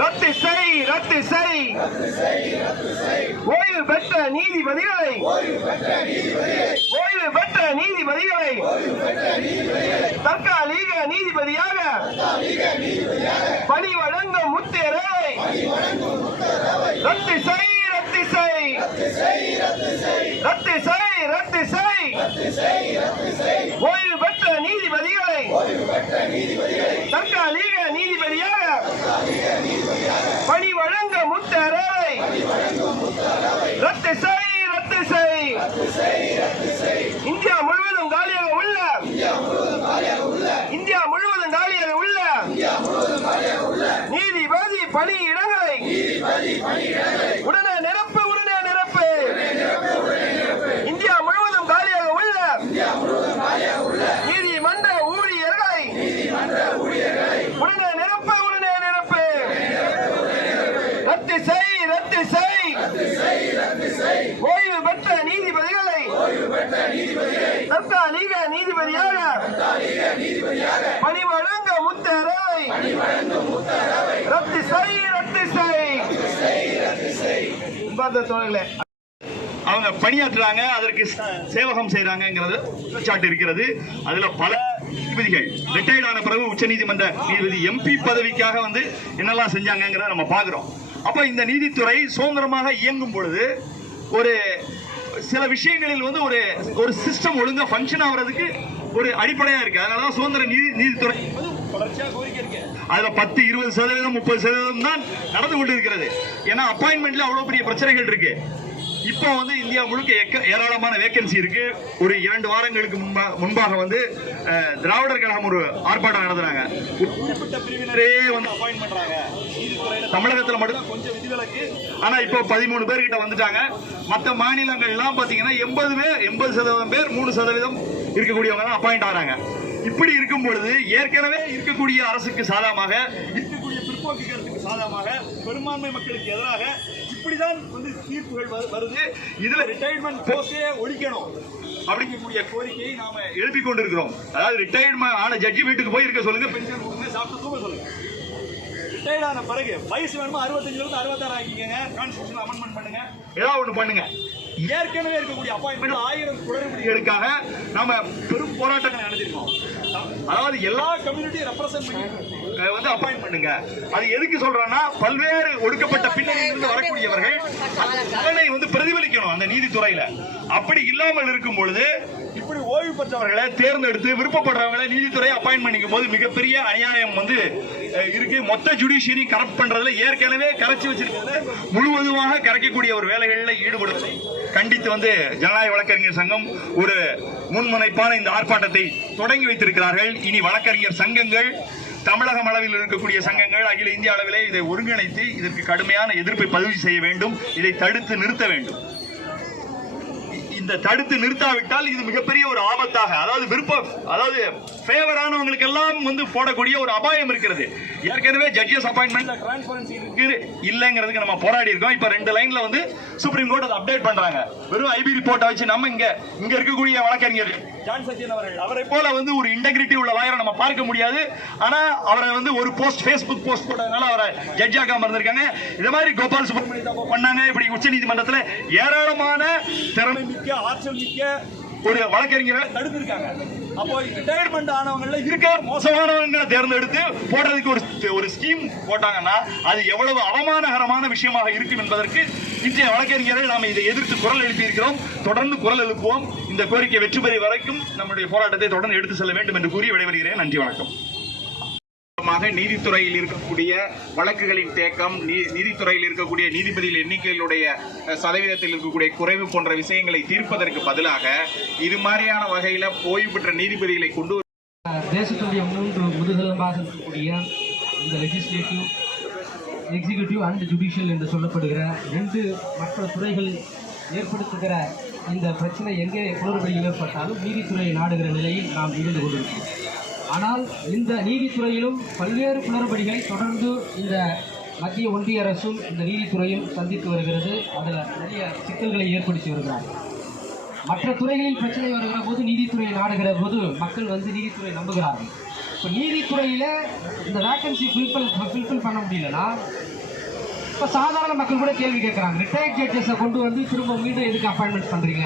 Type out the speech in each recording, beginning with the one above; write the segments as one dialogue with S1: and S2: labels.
S1: ரத்து செய் ரத்து செய். ஓய்வு பெற்ற நீதிபதிகளை. ஓய்வு பெற்ற நீதிபதிகளை. தற்காலிக நீதிபதியாக. பணி வழங்கும் முத்தேரவை ரத்து செய் ரத்து செய். ரத்து செய் ரத்து செய். ஓய்வு பெற்ற நீதிபதிகளை தற்காலிக நீதிபதியாக பணி வழங்க முத்தரவை ரத்து செய் ரத்து செய் இந்தியா முழுவதும் காலியாக உள்ள இந்தியா முழுவதும் காலியாக உள்ள நீதிபதி பணி இடங்களை. உடனே நிரப்பு உடனே நிரப்பு. இந்தியா முழுவதும் காலியாக உள்ள நீதிமன்ற ஊழியர்களை. உடனே நிரப்பு உடனே நிரப்பு. ரத்து செய் ரத்து செய். ஓய்வு பெற்ற நீதிபதிகளை. தற்காலிக நீதிபதியாக பணி வழங்க முத்தரவை ரத்து செய் ரத்து செய் அன்பார்ந்த தோழர்களே அவங்க பணியாற்றுறாங்க அதற்கு சேவகம் செய்யறாங்கிறது குற்றச்சாட்டு இருக்கிறது. அதுல பல நீதிபதிகள் ரிட்டையர்ட் ஆன பிறகு உச்சநீதிமன்ற நீதிபதி எம்பி பதவிக்காக வந்து என்னெல்லாம் செஞ்சாங்கிறத நம்ம பாக்குறோம் அப்ப இந்த நீதித்துறை சுதந்திரமாக இயங்கும் பொழுது ஒரு சில விஷயங்களில் வந்து ஒரு ஒரு சிஸ்டம் ஒழுங்கா ஃபங்க்ஷன் ஆகிறதுக்கு ஒரு அடிப்படையா இருக்கு. அதனால சுதந்திர நீதி நீதித்துறை அதுல பத்து இருபது சதவீதம் முப்பது சதவீதம் தான் நடந்து கொண்டு இருக்கிறது ஏன்னா அப்பாயின்மெண்ட்ல அவ்வளவு பெரிய பிரச்சனைகள் இருக்கு. இப்போ வந்து இந்தியா முழுக்க ஏராளமான வேகன்சி இருக்கு. ஒரு இரண்டு வாரங்களுக்கு முன்பா- முன்பாக வந்து திராவிடர் கழகம் ஒரு ஆர்ப்பாட்டம் நடத்துறாங்க குறிப்பிட்ட பிரிவினரே வந்து அப்பாயின்ட் பண்றாங்க. தமிழகத்துல மட்டும் கொஞ்சம் விதிவிலக்கு. ஆனா இப்போ பதிமூணு பேர் கிட்ட வந்துட்டாங்க. மற்ற மாநிலங்கள்லாம் பாத்தீங்கன்னா எண்பது பேர் எண்பது சதவீதம் பேர் மூணு சதவீதம் இருக்கக்கூடியவங்க தான் அப்பாயிண்ட் ஆறாங்க இப்படி இருக்கும் பொழுது ஏற்கனவே இருக்கக்கூடிய அரசுக்கு சாதகமாக இருக்கக்கூடிய பிற்போக்கு கருத்துக்கு சாதகமாக பெரும்பான்மை மக்களுக்கு எதிராக இப்படிதான் வந்து தீர்ப்புகள் வரு- வருது. இதுல ரிட்டையர்மெண்ட் போஸ்டே ஒழிக்கணும் அப்படிங்கக்கூடிய கோரிக்கையை நாம எழுப்பி கொண்டிருக்கிறோம். அதாவது ரிட்டையர்மெண்ட் ஆன ஜட்ஜி வீட்டுக்கு போய் இருக்க சொல்லுங்க பென்ஷன் கொடுங்க சாப்பிட்டு தூங்க சொல்லுங்க. ரிட்டையர்ட் ஆன பிறகு வயசு வேணுமா? அறுபத்தஞ்சுல இருந்து அறுபத்தாறு ஆக்கிக்கங்க கான்ஸ்டியூஷன் அமெண்ட்மெண்ட் பண்ணுங்க. ஏதாவது ஒன்று பண்ணுங்க. ஏற்கனவே இருக்கக்கூடிய அப்பாயின்மெண்ட் ஆயிரம் குளறுபடிகளுக்காக நாம பெரும் போராட்டங்களை நடத்திருக்கோம். அதாவது எல்லா கம்யூனிட்டி ரெப்ரசன்ட் பண்ணி வந்து அப்பாயின்ட் பண்ணுங்க. அது எதுக்கு சொல்றேன்னா பல்வேறு ஒடுக்கப்பட்ட பின்னணியிலிருந்து வரக்கூடியவர்கள் நலனை வந்து பிரதிபலிக்கணும் அந்த நீதித்துறையில. அப்படி இல்லாமல் இருக்கும் பொழுது இப்படி ஓய்வு பெற்றவர்களை தேர்ந்தெடுத்து விருப்பப்படுறவங்களை நீதித்துறை அப்பாயின்ட் பண்ணிக்கும் போது மிகப்பெரிய அநியாயம் வந்து இருக்கு. மொத்த ஜுடிஷியரி கரப்ட் பண்றதுல ஏற்கனவே கரைச்சி வச்சிருக்கிறது. முழுவதுமாக கரைக்கக்கூடிய ஒரு வேலைகளில் ஈடுபடுவதை கண்டித்து வந்து ஜனநாயக வழக்கறிஞர் சங்கம் ஒரு முன்முனைப்பான இந்த ஆர்ப்பாட்டத்தை தொடங்கி வைத்திருக்கிறார்கள். இனி வழக்கறிஞர் சங்கங்கள் தமிழகம் அளவில் இருக்கக்கூடிய சங்கங்கள் அகில இந்திய அளவிலே இதை ஒருங்கிணைத்து இதற்கு கடுமையான எதிர்ப்பை பதிவு செய்ய வேண்டும். இதை தடுத்து நிறுத்த வேண்டும். இந்த தடுத்து நிறுத்தாவிட்டால் இது மிகப்பெரிய ஒரு ஆபத்தாக அதாவது விருப்பம் அதாவது ஃபேவரானவங்களுக்கு எல்லாம் வந்து போடக்கூடிய ஒரு அபாயம் இருக்கிறது. ஏற்கனவே ஜட்ஜஸ் அப்பாயின்மெண்ட் டிரான்ஸ்பரன்சி இருக்கு இல்லைங்கிறதுக்கு நம்ம போராடி இருக்கோம். இப்போ ரெண்டு லைன்ல வந்து சுப்ரீம் கோர்ட் அதை அப்டேட் பண்றாங்க. வெறும் ஐபி ரிப்போர்ட்டை வச்சு நம்ம இங்க இங்க இருக்கக்கூடிய வழக்கறிஞர் ஜான் சத்யன் அவர்கள் அவரை போல வந்து ஒரு இன்டெகிரிட்டி உள்ள லாயரை நம்ம பார்க்க முடியாது. ஆனா அவரை வந்து ஒரு போஸ்ட் ஃபேஸ்புக் போஸ்ட் போட்டதுனால அவரை ஜட்ஜ் ஆகாம இருந்திருக்காங்க. இது மாதிரி கோபால் சுப்ரமணிய பண்ணாங்க. இப்படி உச்ச நீதிமன்றத்தில் ஏராளமான திறமை மிக்க ஆற்றல் மிக்க ஒரு வழக்கறிஞரை. தடுத்திருக்காங்க. அப்போ ரிட்டையர்மெண்ட் ஆனவங்கள இருக்க. மோசமானவங்களை தேர்ந்தெடுத்து போடுறதுக்கு ஒரு ஒரு ஸ்கீம் போட்டாங்கன்னா அது எவ்வளவு அவமானகரமான விஷயமாக இருக்கும் என்பதற்கு இன்றைய வழக்கறிஞர்கள் நாம் இதை எதிர்த்து குரல் எழுப்பி இருக்கிறோம் தொடர்ந்து குரல் எழுப்புவோம். இந்த கோரிக்கை வெற்றி பெறும் வரைக்கும் நம்முடைய போராட்டத்தை தொடர்ந்து எடுத்து செல்ல வேண்டும் என்று கூறி விடைபெறுகிறேன். நன்றி வணக்கம்.
S2: காரணமாக நீதித்துறையில் இருக்கக்கூடிய வழக்குகளின் தேக்கம் நீதித்துறையில் இருக்கக்கூடிய நீதிபதிகள் எண்ணிக்கையினுடைய சதவீதத்தில் இருக்கக்கூடிய குறைவு போன்ற விஷயங்களை தீர்ப்பதற்கு பதிலாக இது மாதிரியான வகையில ஓய்வு பெற்ற நீதிபதிகளை கொண்டு
S3: தேசத்துடைய மூன்று முதுகெலும்பாக இருக்கக்கூடிய இந்த லெஜிஸ்லேட்டிவ் எக்ஸிகியூட்டிவ் அண்ட் ஜுடிஷியல் என்று சொல்லப்படுகிற ரெண்டு மற்ற துறைகள் ஏற்படுத்துகிற இந்த பிரச்சனை எங்கே குளறுபடியில் ஏற்பட்டாலும் நீதித்துறையை நாடுகிற நிலையில் நாம் இருந்து கொண்டிருக்கிறோம். ஆனால் இந்த நீதித்துறையிலும் பல்வேறு குளறுபடிகளை தொடர்ந்து இந்த மத்திய ஒன்றிய அரசும் இந்த நீதித்துறையும் சந்தித்து வருகிறது. அதில் நிறைய சிக்கல்களை ஏற்படுத்தி வருகிறார். மற்ற துறைகளில் பிரச்சனை வருகிற போது நீதித்துறையை நாடுகிற போது மக்கள் வந்து நீதித்துறை நம்புகிறார்கள். இப்போ நீதித்துறையில் இந்த வேக்கன்சி ஃபில்ஃபில் ஃபில்ஃபில் பண்ண முடியலன்னா இப்போ சாதாரண மக்கள் கூட கேள்வி கேட்குறாங்க. ரிட்டையர்ட் ஜட்ஜஸை கொண்டு வந்து திரும்ப மீண்டும் எதுக்கு அப்பாயின்மெண்ட் பண்ணுறீங்க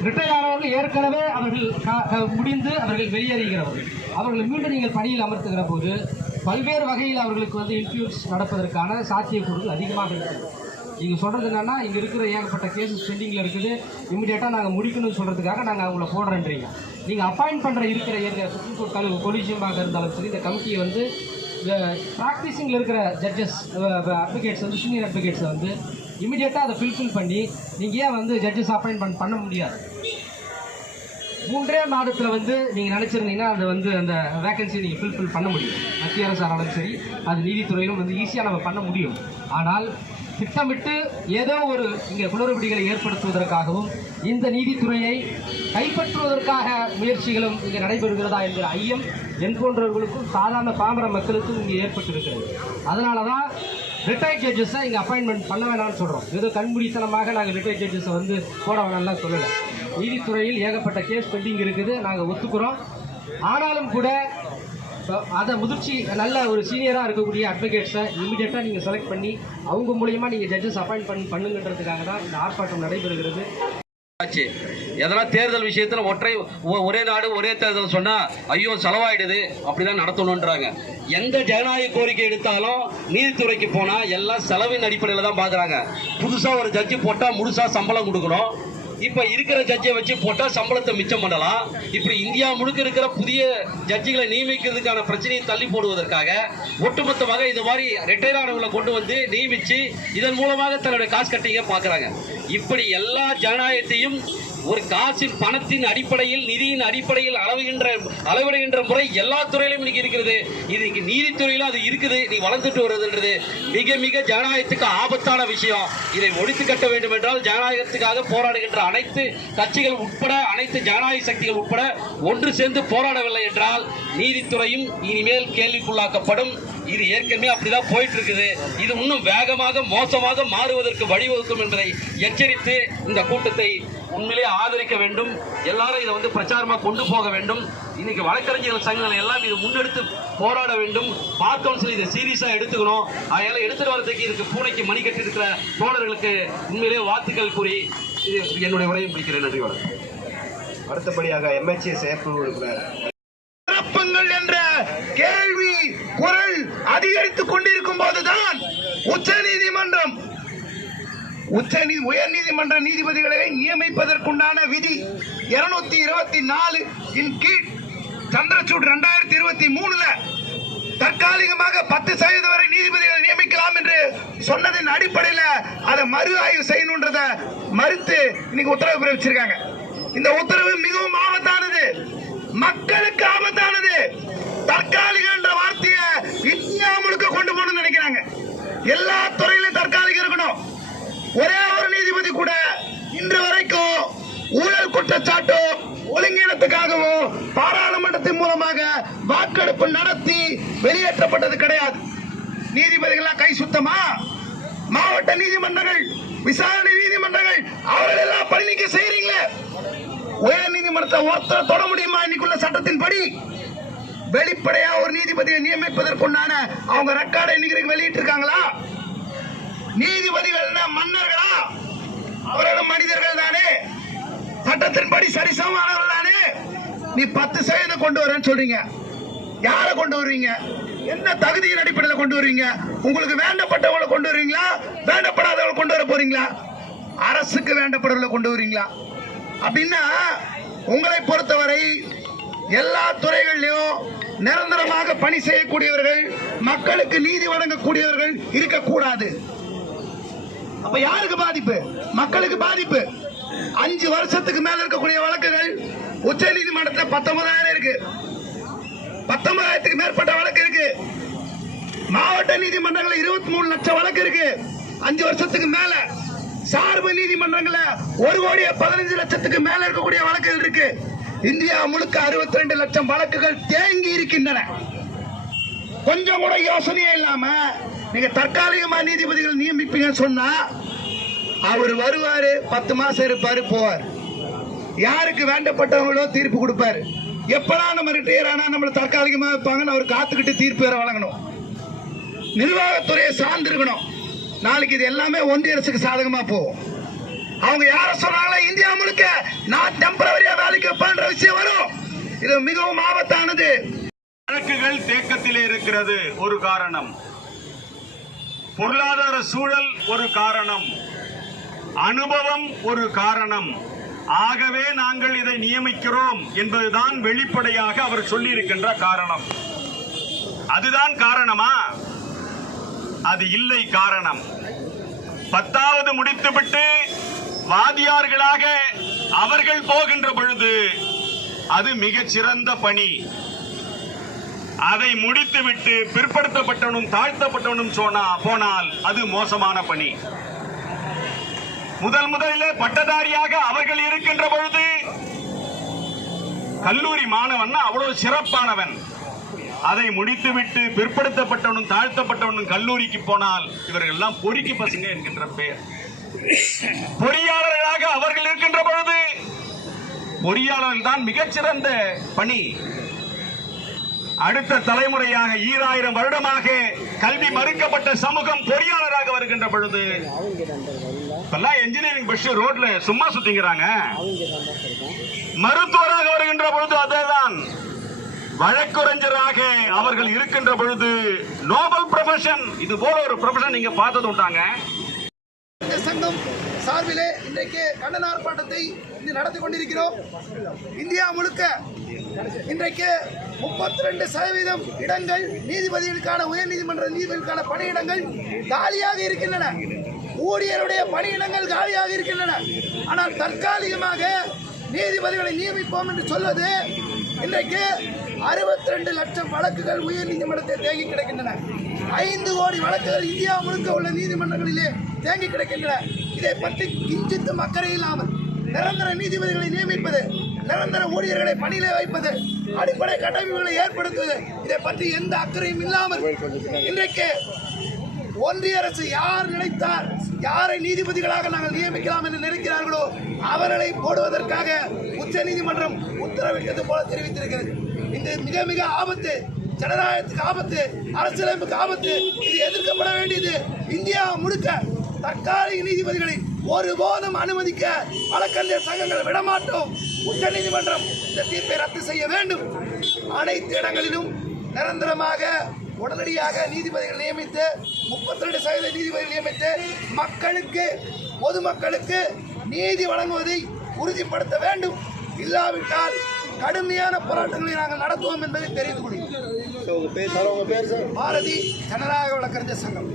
S3: ரிட்டையர் ஆனவர்கள் ஏற்கனவே அவர்கள் கா- முடிந்து அவர்கள் வெளியேறுகிறவர்கள். அவர்களை மீண்டும் நீங்கள் பணியில் அமர்த்துகிற போது பல்வேறு வகையில் அவர்களுக்கு வந்து இன்ஃபியூஸ் நடப்பதற்கான சாத்தியக்கூறுகள் அதிகமாக இருக்குது. நீங்கள் சொல்கிறது என்னன்னா இங்கே இருக்கிற ஏகப்பட்ட கேசஸ் பெண்டிங்கில் இருக்குது. இமிடியேட்டாக நாங்கள் முடிக்கணும்னு சொல்கிறதுக்காக நாங்கள் அவங்கள போடுறேன்றீங்க. நீங்கள் அப்பாயின்ட் பண்ணுற இருக்கிற ஏற்க சுப்ரீம் கோர்ட் கல் கொலிஜியமாக இருந்தாலும் சரி இந்த கமிட்டியை வந்து ப்ராக்டிஸிங்கில் இருக்கிற ஜட்ஜஸ் அட்வொகேட்ஸ் வந்து சீனியர் அட்வொகேட்ஸை வந்து இமிடியேட்டாக அதை ஃபில்ஃபில் பண்ணி நீங்கள் ஏன் வந்து ஜட்ஜஸ் அப்பாயின்மெண்ட் பண்ண முடியாது? மூன்றே மாதத்தில் வந்து நீங்கள் நினச்சிருந்தீங்கன்னா அது வந்து அந்த வேகன்சி நீங்கள் ஃபில்ஃபில் பண்ண முடியும். மத்திய அரசாலும் சரி அது நீதித்துறையிலும் வந்து ஈஸியாக நம்ம பண்ண முடியும். ஆனால் திட்டமிட்டு ஏதோ ஒரு இங்கே குளறுபடிகளை ஏற்படுத்துவதற்காகவும் இந்த நீதித்துறையை கைப்பற்றுவதற்காக முயற்சிகளும் இங்கே நடைபெறுகிறதா என்கிற ஐயம் என் போன்றவர்களுக்கும் சாதாரண பாமர மக்களுக்கும் இங்கே ஏற்பட்டிருக்கிறது. அதனால தான் ரிட்டையர் ஜட்ஜஸை இங்கே அப்பாயின்மெண்ட் பண்ண வேணாம்னு சொல்கிறோம் ஏதோ கண்மூடித்தனமாக நாங்கள் ரிட்டையர் ஜட்ஜஸை வந்து போட வேணாம்லாம் சொல்லலை. நீதித்துறையில் ஏகப்பட்ட கேஸ் பெண்டிங் இருக்குது. நாங்கள் ஒத்துக்கிறோம். ஆனாலும் கூட அதை முதிர்ச்சி நல்ல ஒரு சீனியராக இருக்கக்கூடிய அட்வொகேட்ஸை இமீடியட்டாக நீங்கள் செலக்ட் பண்ணி அவங்க மூலயமா நீங்கள் ஜட்ஜஸ் அப்பாயிண்ட் பண்ணி பண்ணுங்கன்றதுக்காக தான் இந்த ஆர்ப்பாட்டம் நடைபெறுகிறது.
S4: ஆச்சு. எதனா தேர்தல் விஷயத்தில் ஒற்றை ஒ- ஒரே நாடு ஒரே தேர்தல் சொன்னால் ஐயோ செலவாயிடுது. அப்படிதான் நடத்தணுன்றாங்க எந்த ஜனநாயக கோரிக்கை எடுத்தாலும் நீதித்துறைக்கு போனால் எல்லாம் செலவின் அடிப்படையில் தான் பார்க்குறாங்க புதுசாக ஒரு ஜட்ஜி போட்டால் முழுசாக சம்பளம் கொடுக்கணும். இப்ப இருக்கிற ஜட்ஜை வச்சு போட்டா சம்பளத்தை மிச்சம் பண்ணலாம். இப்படி இந்தியா முழுக்க இருக்கிற புதிய ஜட்ஜிகளை நியமிக்கிறதுக்கான பிரச்சனையை தள்ளி போடுவதற்காக ஒட்டுமொத்தமாக இது மாதிரி ரிட்டையர் ஆனவங்களை கொண்டு வந்து நியமிச்சு இதன் மூலமாக தன்னுடைய காசு கட்டிங்க பாக்குறாங்க. இப்படி எல்லா ஜனநாயகத்தையும் ஒரு காசின் பணத்தின் அடிப்படையில் நிதியின் அடிப்படையில் அளவுகின்ற அளவிடுகின்ற முறை எல்லா துறையிலும் இன்னைக்கு இருக்கிறது. இது இன்னைக்கு நீதித்துறையிலும் அது இருக்குது நீ வளர்ந்துட்டு வருதுன்றது மிக மிக ஜனநாயகத்துக்கு ஆபத்தான விஷயம். இதை ஒழித்து கட்ட வேண்டும் என்றால் ஜனநாயகத்துக்காக போராடுகின்ற அனைத்து கட்சிகள் உட்பட அனைத்து ஜனநாயக சக்திகள் உட்பட ஒன்று சேர்ந்து போராடவில்லை என்றால் நீதித்துறையும் இனிமேல் கேள்விக்குள்ளாக்கப்படும். இது ஏற்கனவே அப்படிதான் போயிட்டு இருக்குது இது இன்னும் வேகமாக மோசமாக மாறுவதற்கு வழிவகுக்கும் என்பதை எச்சரித்து இந்த கூட்டத்தை உண்மையிலே ஆதரிக்க வேண்டும். எல்லாரும் இதை வந்து பிரச்சாரமா கொண்டு போக வேண்டும். இன்னைக்கு வழக்கறிஞர்கள் சங்கங்கள் எல்லாம் இது முன்னெடுத்து போராட வேண்டும். பார் கவுன்சில் இதை சீரியஸா எடுத்துக்கணும். அதனால எடுத்துட்டு வரதுக்கு இதுக்கு பூனைக்கு மணி கட்டி இருக்கிற தோழர்களுக்கு உண்மையிலேயே வாழ்த்துக்கள் கூறி இது என்னுடைய உரையை முடிக்கிறேன். நன்றி வணக்கம்.
S5: அடுத்தபடியாக எம்எச்ஏ செயற்குழு உறுப்பினர்.
S6: என்ற கேள்வி குரல் அதிகரித்துக் கொண்டிருக்கும் போதுதான் உச்ச நீதிமன்றம் உச்ச நீதி உயர் நீதிமன்ற நீதிபதிகளை நியமிப்பதற்குண்டான விதி இருநூத்தி இருபத்தி நாலு இன் கீழ். சந்திரசூட் ரெண்டாயிரத்தி இருபத்தி மூணுல தற்காலிகமாக பத்து சதவீதம் வரை நீதிபதிகளை நியமிக்கலாம் என்று சொன்னதின் அடிப்படையில் அதை மறு ஆய்வு செய்யணுன்றத மறுத்து இன்னைக்கு உத்தரவு பிறப்பிச்சிருக்காங்க. இந்த உத்தரவு மிகவும் ஆபத்தானது. மக்களுக்கு ஆபத்தானது. தற்காலிகம் என்ற வார்த்தையை இந்தியா முழுக்க கொண்டு போகணும்னு நினைக்கிறாங்க. எல்லா துறையிலும் தற்காலிகம் இருக்கணும். ஒரே ஒரு நீதிபதி கூட இன்று வரைக்கும் ஊழல் குற்றச்சாட்டோ ஒழுங்கீனத்துக்காகவோ பாராளுமன்றத்தின் மூலமாக வாக்கெடுப்பு நடத்தி வெளியேற்றப்பட்டது கிடையாது. நீதிபதிகள் கை சுத்தமா? மாவட்ட நீதிமன்றங்கள் விசாரணை நீதிமன்றங்கள் அவர்கள் எல்லாம் பணி நீக்க செய்யறீங்களே உயர் நீதிமன்றத்தை ஒருத்தர் தொட முடியுமா இன்னைக்குள்ள சட்டத்தின்படி? வெளிப்படையா ஒரு நீதிபதியை நியமிப்பதற்குண்டான அவங்க ரெக்கார்டை இன்னைக்கு வெளியிட்டு இருக்காங்களா நீதிபதிகள் என்ன மன்னர்களா? அவர்களும் மனிதர்கள் தானே? சட்டத்தின்படி சரிசமமானவர்கள் தானே? நீ பத்து சதவீதம் கொண்டு வரேன்னு சொல்றீங்க. யாரை கொண்டு வருவீங்க என்ன தகுதியின் அடிப்படையில் கொண்டு வருவீங்க உங்களுக்கு வேண்டப்பட்டவங்களை கொண்டு வருவீங்களா வேண்டப்படாதவங்களை கொண்டு வர போறீங்களா? அரசுக்கு வேண்டப்படவர்களை கொண்டு வருவீங்களா அப்படின்னா உங்களை பொறுத்தவரை எல்லா துறைகளிலும் நிரந்தரமாக பணி செய்யக்கூடியவர்கள் மக்களுக்கு நீதி வழங்கக்கூடியவர்கள் இருக்கக்கூடாது. அப்ப யாருக்கு பாதிப்பு? மக்களுக்கு பாதிப்பு. அஞ்சு வருஷத்துக்கு மேல இருக்கக்கூடிய வழக்குகள் உச்ச நீதிமன்றத்தில் பத்தொன்பதாயிரம் இருக்கு. பத்தொன்பதாயிரத்துக்கு மேற்பட்ட வழக்கு இருக்கு. மாவட்ட நீதிமன்றங்கள் இருபத்தி மூணு லட்சம் வழக்கு இருக்கு. அஞ்சு வருஷத்துக்கு மேல. சார்பு நீதிமன்றங்கள ஒரு கோடி பதினஞ்சு லட்சத்துக்கு மேல இருக்கக்கூடிய வழக்குகள் இருக்கு. இந்தியா முழுக்க அறுபத்தி ரெண்டு லட்சம் வழக்குகள் தேங்கி இருக்கின்றன. கொஞ்சம் கூட யோசனையே இல்லாம நீங்க தற்காலிகமா நீதிபதிகள் நியமிப்பீங்கன்னு சொன்னா அவர் வருவாரு பத்து மாசம் இருப்பாரு போவார். யாருக்கு வேண்டப்பட்டவங்களோ தீர்ப்பு கொடுப்பாரு. எப்பலாம் நம்ம ரிட்டையர் ஆனா நம்மள தற்காலிகமா வைப்பாங்கன்னு அவர் காத்துக்கிட்டு தீர்ப்பு வேற வழங்கணும். நிர்வாகத்துறையை சார்ந்திருக்கணும். நாளைக்கு இது எல்லாமே ஒன்றிய அரசுக்கு சாதகமா போகும். அவங்க யார சொன்னாலும் இந்தியா முழுக்க நான் டெம்பரவரியா வேலைக்கு வைப்பேன்ற விஷயம் வரும். இது மிகவும் ஆபத்தானது.
S2: வழக்குகள் தேக்கத்திலே இருக்கிறது. ஒரு காரணம். பொருளாதார சூழல் ஒரு காரணம். அனுபவம் ஒரு காரணம். ஆகவே நாங்கள் இதை நியமிக்கிறோம் என்பதுதான் வெளிப்படையாக அவர் சொல்லியிருக்கின்ற காரணம். அதுதான் காரணமா? அது இல்லை காரணம். பத்தாவது முடித்துவிட்டு வாதியார்களாக அவர்கள் போகின்ற பொழுது அது மிகச் சிறந்த பணி. அதை முடித்துவிட்டு பிற்படுத்தப்பட்டவனும் தாழ்த்தப்பட்டவனும் சொன்னா போனால் அது மோசமான பணி. முதல் முதலில் பட்டதாரியாக அவர்கள் இருக்கின்ற பொழுது கல்லூரி மாணவன் அவ்வளவு சிறப்பானவன். அதை முடித்துவிட்டு பிற்படுத்தப்பட்டவனும் தாழ்த்தப்பட்டவனும் கல்லூரிக்கு போனால் இவர்கள் எல்லாம் பொறுக்கி பசங்க என்கின்ற பெயர். பொறியாளர்களாக அவர்கள் இருக்கின்ற பொழுது பொறியாளர்கள் தான் மிகச்சிறந்த பணி. அடுத்த தலைமுறையாக ஈராயிரம் வருடமாக கல்வி மறுக்கப்பட்ட சமூகம் பொறியாளராக வருகின்ற பொழுது இப்பெல்லாம் என்ஜினியரிங் பஸ் ரோட்ல சும்மா சுத்திக்கிறாங்க. மருத்துவராக வருகின்ற பொழுது அதேதான். வழக்குரைஞராக அவர்கள் இருக்கின்ற பொழுது நோபல் ப்ரொஃபஷன் இது போல ஒரு ப்ரொஃபஷன் நீங்க பார்த்தது உண்டாங்க.
S6: சங்கம் சார்பிலே இன்றைக்கு கண்டன ஆர்ப்பாட்டத்தை நடத்தி கொண்டிருக்கிறோம். இந்தியா முழுக்க இன்றைக்கு முப்பத்தி ரெண்டு சதவீதம் இடங்கள் நீதிபதிகளுக்கான உயர்நீதிமன்ற நீதிபதிகளுக்கான பணியிடங்கள் காலியாக இருக்கின்றன. ஊழியருடைய பணியிடங்கள் காலியாக இருக்கின்றன. ஆனால் தற்காலிகமாக நீதிபதிகளை நியமிப்போம் என்று சொல்வது இன்றைக்கு அறுபத்தி ரெண்டு லட்சம் வழக்குகள் உயர்நீதிமன்றத்தில் தேங்கி கிடக்கின்றன. ஐந்து கோடி வழக்குகள் இந்தியா முழுக்க உள்ள நீதிமன்றங்களிலே தேங்கி கிடக்கின்றன. இதை பற்றி கிஞ்சித்தும் அக்கறை இல்லாமல் நிரந்தர நீதிபதிகளை நியமிப்பது நிரந்தர ஊழியர்களை பணியிலே வைப்பது அடிப்படை கட்டமைப்புகளை ஏற்படுத்துவது இதை பற்றி எந்த அக்கறையும் இல்லாமல் இன்றைக்கு ஒன்றிய அரசு யார் நினைத்தார் யாரை நீதிபதிகளாக நாங்கள் நியமிக்கலாம் என்று நினைக்கிறார்களோ அவர்களை போடுவதற்காக உச்ச நீதிமன்றம் உத்தரவிட்டது போல தெரிவித்திருக்கிறது. இந்த மிக மிக ஆபத்து ஜனநாயகத்துக்கு ஆபத்து அரசியலமைப்புக்கு ஆபத்து இது எதிர்க்கப்பட வேண்டியது இந்தியா முழுக்க தற்காலிக நீதிபதிகளை ஒருபோதும் அனுமதிக்க வழக்கறிஞர் சங்கங்கள் விடமாட்டோம். உச்ச நீதிமன்றம் இந்த தீர்ப்பை ரத்து செய்ய வேண்டும். அனைத்து இடங்களிலும் நிரந்தரமாக உடனடியாக நீதிபதிகள் நியமித்து முப்பத்தி ரெண்டு சதவீத நீதிபதிகள் நியமித்து மக்களுக்கு பொதுமக்களுக்கு நீதி வழங்குவதை உறுதிப்படுத்த வேண்டும். இல்லாவிட்டால் கடுமையான போராட்டங்களை நாங்கள் நடத்துவோம் என்பதை தெரிந்து கொள்கிறோம். பாரதி ஜனநாயக வழக்கறிஞர் சங்கம்.